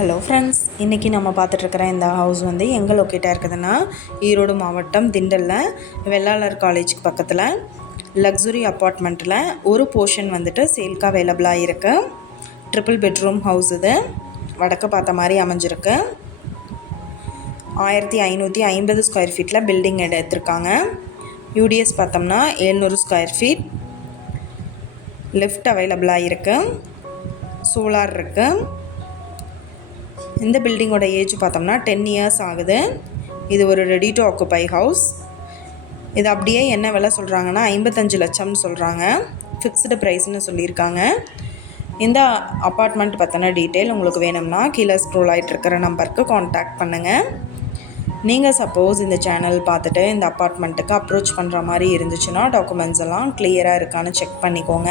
Hello friends இன்றைக்கி நம்ம பார்த்துட்ருக்குற இந்த ஹவுஸ் வந்து எங்கே லொக்கேட்டாக இருக்குதுன்னா ஈரோடு மாவட்டம் திண்டலில் வெள்ளாளர் காலேஜுக்கு பக்கத்தில். லக்ஸுரி அப்பார்ட்மெண்ட்டில் ஒரு போர்ஷன் வந்துட்டு சேல்க்கு அவைலபிளாக இருக்குது ட்ரிபிள் பெட்ரூம் ஹவுஸ் இது. வடக்கு பார்த்த மாதிரி அமைஞ்சிருக்கு. ஆயிரத்தி ஐநூற்றி ஐம்பது ஸ்கொயர் ஃபீட்டில் பில்டிங் எடுத்திருக்காங்க. யூடிஎஸ் பார்த்தோம்னா எழுநூறு ஸ்கொயர் ஃபீட் லிஃப்ட் அவைலபிளாக இருக்குது சோலார் இருக்குது இந்த பில்டிங்கோட ஏஜ் பார்த்தோம்னா டென் இயர்ஸ் ஆகுது. இது ஒரு ரெடி டு ஆக்குப்பை ஹவுஸ். இது அப்படியே என்ன விலை சொல்கிறாங்கன்னா ஐம்பத்தஞ்சு லட்சம்னு சொல்கிறாங்க ஃபிக்ஸ்டு ப்ரைஸ்னு சொல்லியிருக்காங்க. இந்த அப்பார்ட்மெண்ட் பற்றின டீட்டெயில் உங்களுக்கு வேணும்னா கீழே ஸ்க்ரோல் ஆகிட்டு இருக்கிற நம்பருக்கு காண்டாக்ட் பண்ணுங்கள் நீங்கள் சப்போஸ் இந்த சேனல் பார்த்துட்டு இந்த அப்பார்ட்மெண்ட்டுக்கு அப்ரோச் பண்ணுற மாதிரி இருந்துச்சுன்னா டாக்குமெண்ட்ஸ் எல்லாம் கிளியராக இருக்கான்னு செக் பண்ணிக்கோங்க.